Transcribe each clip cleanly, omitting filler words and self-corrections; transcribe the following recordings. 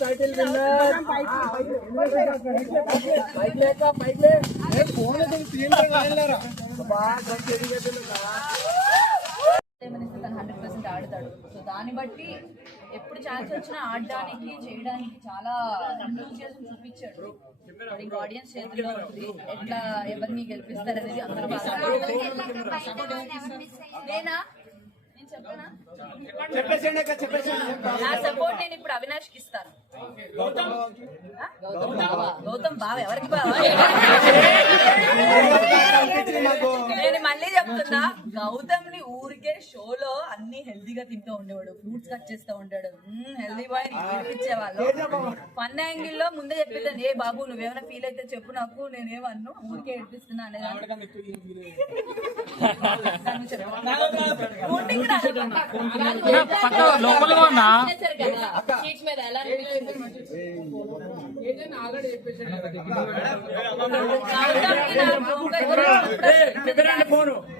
Title winner bike लेका bike ले ए phone तो तीन रे वालेला बात बच्चेरी के लगा తను 100% ఆడతాడు. సో దాన్ని బట్టి ఎప్పుడు ఛాన్స్ వచ్చినా ఆడడానికి చేయడానికి చాలా ఎంతూజియాజం చూపించాడు. ఇంకా ఆడియన్స్ చేతిలో ఉంది ఎట్లా ఎవరిని గెలిపిస్తారనేది అందరూ నేనా నా సపోర్ట్ నేను ఇప్పుడు అవినాష్ కి ఇస్తాను. గౌతమ్ బావ ఎవరికి బావ? నేను మళ్ళీ చెప్తున్నా, గౌతమ్ ని ఊరికే షోలో అన్ని హెల్దీగా తింటూ ఉండేవాడు, ఫ్రూట్స్ కట్ చేస్తూ ఉంటాడు, హెల్దీ బాయ్ ఇచ్చేవాళ్ళు. ఫన్ యాంగిల్ లో ముందే చెప్పేదాన్ని, ఏ బాబు నువ్వేమైనా ఫీల్ అయితే చెప్పు నాకు, నేనేమన్ను ఊరికే ఏడిపిస్తున్నా అనేదాన్ని.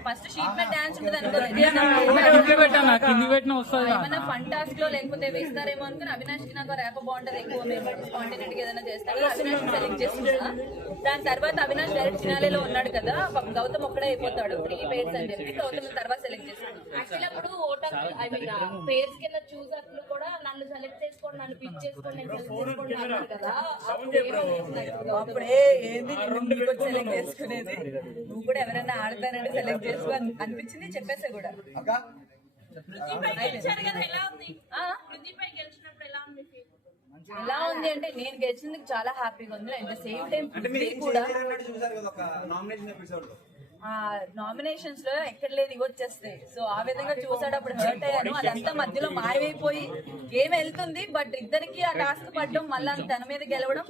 ఫస్ట్ షీట్ మీద డాన్స్ ఉంటుంది ఏమన్నా ఫన్ టాస్క్ లో లేకపోతే వేస్తారేమో అనుకుని అవినాష్ కి నాకు ర్యాప్ బాగుంటది, ఎక్కువ మేము స్పాంటేనియస్ గా ఏదైనా చేస్తాడు, అవినాష్ సెలెక్ట్ చేస్తున్నా. దాని తర్వాత అవినాష్ డైరెక్ట్ ఫినాలేలో ఉన్నాడు కదా, గౌతమ్ ఒక్కడే అయిపోతాడు 3 పేర్స్ అని చెప్పి గౌతమ్ తర్వాత సెలెక్ట్ చేస్తాడు. యాక్చువల్లీ అప్పుడు ఓటర్ ఐ మీన్ పేర్స్ కింద చూసినప్పుడు కూడా నన్ను సెలెక్ట్ చేసుకోండి, నన్ను పిక్ చేసుకోండి, నేను సెలెక్ట్ చేసుకోండి అన్నారు కదా. అప్పుడే ఏంది సెలెక్ట్ చేసుకునేది, నువ్వు కూడా ఎవరైనా ఆడతానంటే సెలెక్ట్ చేసుకో అనిపించింది, చెప్పేసా కూడా. ఎలా ఉంది అంటే నేను గెలిచినందుకు చాలా హ్యాపీగా ఉంది. అట్ ద సేమ్ టైం కూడా నామినేషన్స్ లో ఎక్కడ లేదు ఇవి వచ్చేస్తాయి. సో ఆ విధంగా చూసాడు, అప్పుడు హర్ట్ అయ్యాను. అదంతా మధ్యలో మాయమైపోయి గేమ్ వెళ్తుంది, బట్ ఇద్దరికి ఆ టాస్క్ పడడం మళ్ళీ తన మీద గెలవడం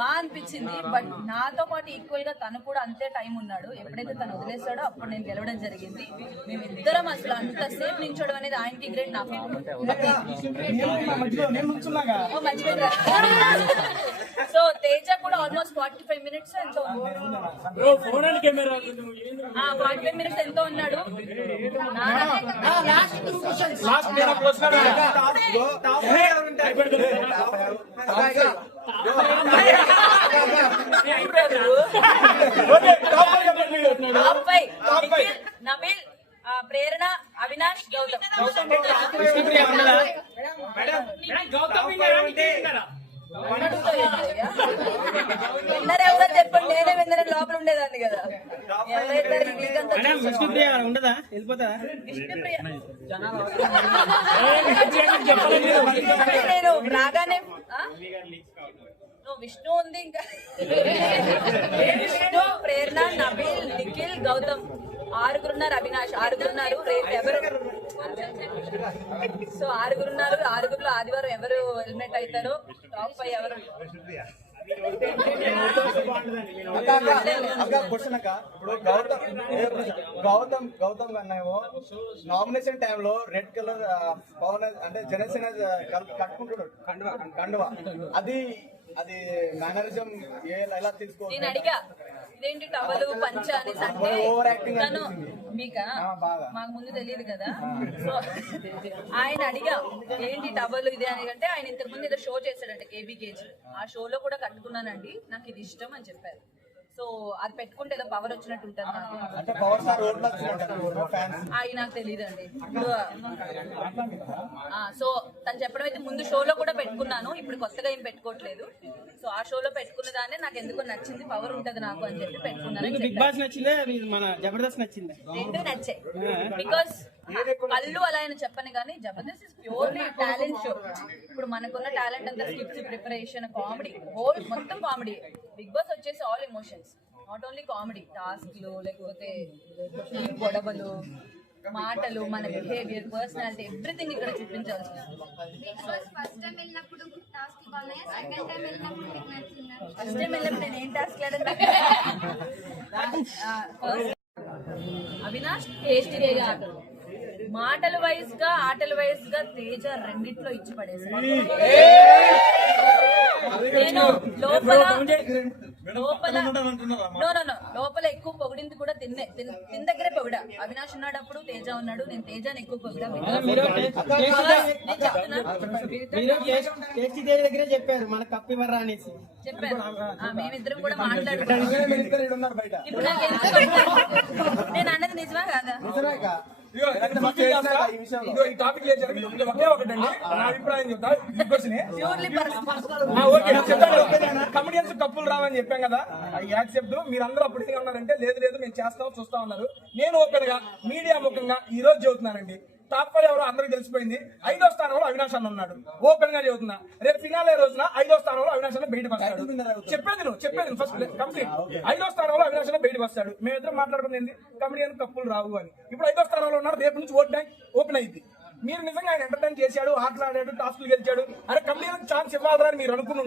బాగా అనిపించింది. బట్ నాతో పాటు ఈక్వల్ గా తను కూడా అంతే టైం ఉన్నాడు. ఎప్పుడైతే తను వదిలేస్తాడో అప్పుడు నేను గెలవడం జరిగింది. మేమిద్దరం అసలు అంతసేపు నించోవడం అనేది ఆయనకి గ్రేట్, నాకు మర్చిపోయింది. సో తేజ కూడా ఆల్మోస్ట్ 45 minutes ఎంతో 45 minutes ఎంతో ఉన్నాడు. నబీల్, ప్రేరణ, అవినాష్, గౌతమ్. విన్నర్ ఎవరో చెప్పండి, నేనే విన్నర్ లోపల ఉండేదాన్ని కదా. నేను రాగానే విష్ణు ఉంది, ఇంకా విష్ణు, ప్రేరణ, నబీల్, నిఖిల్, గౌతమ్, 6 అవినాష్ 6 రేపు ఎవరు? సో 6 6 ఆదివారం ఎవరు హెల్మెట్ అవుతారో, టాప్ 5 ఎవరు? గౌతమ్ కన్నామో నామినేషన్ టైంలో రెడ్ కలర్ పవన్ అంటే జనసేన కట్టుకుంటున్నాడు కండువా, అది మేనరిజం ఎలా తీసుకో. నేను అడిగా ఇదేంటి టవలు పంచ అని అంటే తను మీకా మాకు ముందు తెలియదు కదా. సో ఆయన అడిగా ఏంటి టవలు ఇది అని అంటే, ఆయన ఇంతకు ముందు ఏదో షో చేశాడంట కేబీకేజీ, ఆ షోలో కూడా కట్టుకున్నానండి, నాకు ఇది ఇష్టం అని చెప్పారు. సో అది పెట్టుకుంటే ఏదో పవర్ వచ్చినట్టు ఉంటుంది నాకు. అవి నాకు తెలియదు అండి. సో తను చెప్పడం అయితే ముందు షోలో కూడా పెట్టుకున్నాను, ఇప్పుడు కొత్తగా ఏం పెట్టుకోవట్లేదు. సో ఆ షోలో పెట్టుకున్న దాన్ని నాకు ఎందుకో నచ్చింది, పవర్ ఉంటది నాకు అని చెప్పి పెట్టుకున్నాను. రెండు నచ్చాయి, బికాస్ కళ్ళు అలా అని చెప్పను కానీ Jabardasth is purely talent show. ఇప్పుడు మనకున్న టాలెంట్ అంతా స్క్రిప్ట్స్ ప్రిపరేషన్, కామెడీ, హోల్ మొత్తం కామెడీ. బిగ్ బాస్ వచ్చేసి all emotions, not only comedy, టాస్క్లు లేకపోతే గొడవలు, మాటలు, మన బిహేవియర్, పర్సనాలిటీ, ఎవ్రీథింగ్ ఇక్కడ చూపించాల్సి. ఫస్ట్ టైం వెళ్ళినప్పుడు నేను ఏం టాస్క్ లేదండి. అవినాష్ టేస్టీగా ఆటలు, మాటల వైజ్ గా ఆటల వైజ్ గా తేజ రెండిట్లో ఇచ్చి పడేసాడు. నేను లోపల ఎక్కువ పొగిడింది కూడా తిన్న దగ్గరే పొగిడా. అవినాష్ ఉన్నప్పుడు తేజ ఉన్నాడు, నేను తేజాని ఎక్కువ పొగిడా. దగ్గరే చెప్పారు మన కప్పు ఇవ్వరా అనేసి చెప్పాను. మేమిద్దరం కూడా మాట్లాడుతున్నాం. ఇప్పుడు నాకు నేను అన్నది నిజమా కాదా? ఈ టాపిక్ ఒకే ఒకటండి, నా అభిప్రాయం చెప్తా. కమెడియన్స్ కప్పులు రావని చెప్పాం కదా, అది యాక్సెప్ట్. మీరందరూ అప్పుడు ఏం ఉన్నారంటే లేదు లేదు మేము చేస్తాం చూస్తా ఉన్నారు. నేను ఓపెన్ గా మీడియా ముఖంగా ఈ రోజు చెబుతున్నానండి, టాప్ 5 ఎవరో అందరికి తెలిసిపోయింది. 5వ స్థానంలో అవినాష్ అన్న ఉన్నాడు. ఓపెన్ గా చెబుతున్నా, రేపు ఫినాలే రోజున 5వ స్థానంలో అవినాష్ అన్న బయటకు వస్తాడు. చెప్పేది ఫస్ట్ కంప్లీట్. 5వ స్థానంలో అవినాష్ అన్న బయటకు వస్తాడు. మేమిద్దరం మాట్లాడుకునేది కమెడియన్ కప్పులు రావు అని. ఇప్పుడు 5వ స్థానంలో ఉన్నారు, రేపు నుంచి ఓట్ బ్యాంక్ ఓపెన్ అయింది. మీరు నిజంగా ఆయన ఎంటర్టైన్ చేశాడు, ఆటలాడాడు, టాస్కులు గెలిచాడు, అరే కమెడియన్ ఛాన్స్ ఇవ్వాలని మీరు అనుకుని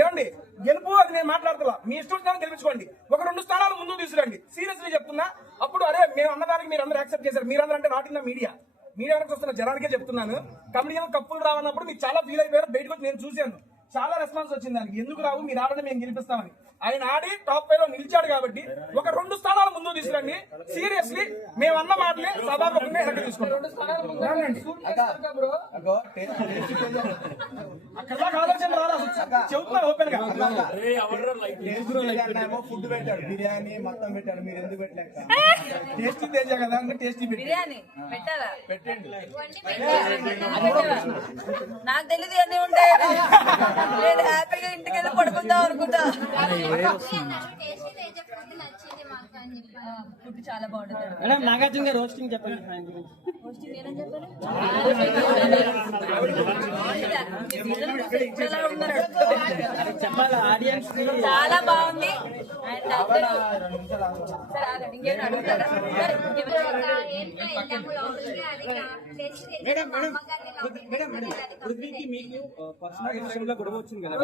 ఏమండి గెలుపు అది నేను మాట్లాడుతున్నా. మీ ఇష్టం గెలిపించుకోండి, ఒక 2 స్థానాలు ముందు తీసుకురండి. సీరియస్లీ చెప్తున్నా. అప్పుడు అరే మేము అన్నదానికి మీరు అందరూ యాక్సెప్ట్ చేశారు. మీరందరూ అంటే నాట్ ఇన్ ద మీడియా వస్తున్న జనానికే చెప్తున్నాను. కమెడియన్ కప్పులు రావన్నప్పుడు మీరు చాలా ఫీల్ అయిపోయారు. బయటకు వచ్చి నేను చూశాను, చాలా రెస్పాన్స్ వచ్చింది దానికి. ఎందుకు రావు, మీరు ఆడని మేము గెలిపిస్తామని. ఆయన ఆడి టాప్ 5 లో నిలిచాడు కాబట్టి ఒక 2 స్థానాలు ముందు తీసుకురండి. సీరియస్లీ మేము అన్న మాటలే సభాముఖంగా వెనక్కి తీసుకుంటాం. అక్కడ ఆలోచన రాలా, చెబుతున్నా ఓపెన్ గా. ఫుడ్ పెట్టాడు, బిర్యానీ మొత్తం పెట్టాడు, మీరు ఎందుకు పెట్టలేక? టేస్టీ తేజా కదా అంటే టేస్టీ బిర్యానీ పెట్టాలా? పెట్టండి. నాకు తెలియదు అన్నీ ఉంటాయి. నేను హ్యాపీగా ఇంటికి వెళ్ళి పడుకుందాం అనుకుంటా. ఫుడ్ చాలా బాగుంటుంది. నాగార్జున రోస్టింగ్ చెప్పండి. చెప్పాలి ఆడియన్స్. చాలా బాగుంది. అండ్ అందరూ ఇంకేమైనా అడుగుతారా? పృథ్వీకి మీకు పర్సనల్ విషయంలో గొడవ వచ్చింది కదా?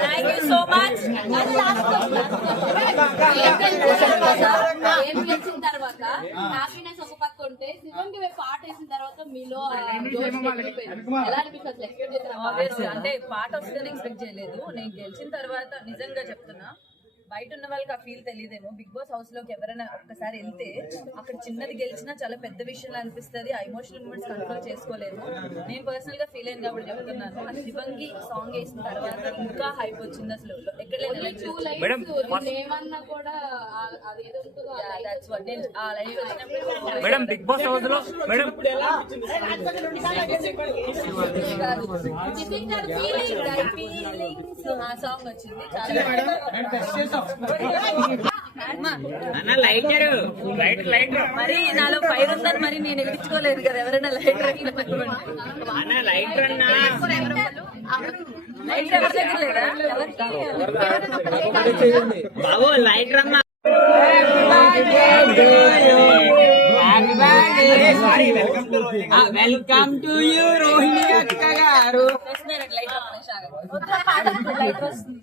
Thank you so much. ఏం గెలిచిన తర్వాత హ్యాపీనెస్ ఒక పక్క ఉంటే శివంగి పాట వేసిన తర్వాత మీలో ఎలా అనిపిస్తుంది? ఎక్స్పెక్ట్ చేసిన అంటే పాట వస్తుందని ఎక్స్పెక్ట్ చేయలేదు. నేను గెలిచిన తర్వాత నిజంగా చెప్తున్నా, బయట ఉన్న వాళ్ళకి ఆ ఫీల్ తెలియదేమో. బిగ్ బాస్ హౌస్ లోకి ఎవరైనా ఒక్కసారి వెళ్తే అక్కడ చిన్నది గెలిచినా చాలా పెద్ద విషయంలో అనిపిస్తుంది. ఆ ఎమోషనల్ మూమెంట్స్ కంట్రోల్ చేసుకోలేము. నేను పర్సనల్ గా ఫీల్ అయింది కాబట్టి చెప్తున్నాను. ఆ శివంగి సాంగ్ వేసిన తర్వాత ఇంకా హైప్ వచ్చింది. అసలు ఎక్కడ ఏమన్నా కూడా ఆ లైఫ్ వచ్చినప్పుడు మేడం బిగ్ బాస్ హౌస్ లో మేడం ఆ సాంగ్ వచ్చింది చాలా. మరి నాలో ఫైర్ ఉందని మరి నేను ఎదిరించుకోలేదు కదా. ఎవరైనా లైటర్ లైట్ ఎవరి దగ్గర లేదా? బాబు లైట్ రమ్మా. వెల్కమ్ టు యూ రోహిణి అక్క గారు. లైట్ వస్తుంది.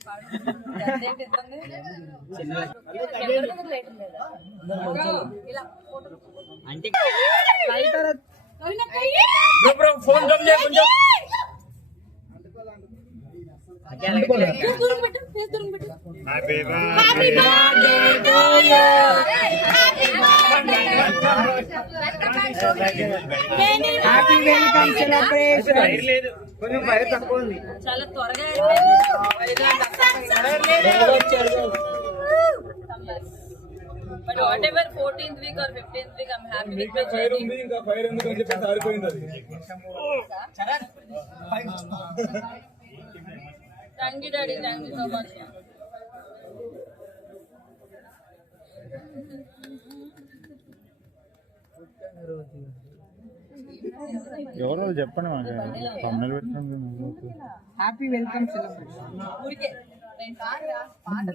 అంటే ఫోన్ కొంచెం చాలా త్వరగా but whatever 14th week or 15th week I'm happy with my journey. ఇంకా ఫైర్ ఎందుకని చెప్పి సారిపోయింది అది. Thank you daddy, thank you so much. ఎవరో చెప్పండి మాకు తమిళ పెట్టండి. Happy welcome celebration. ఊరికే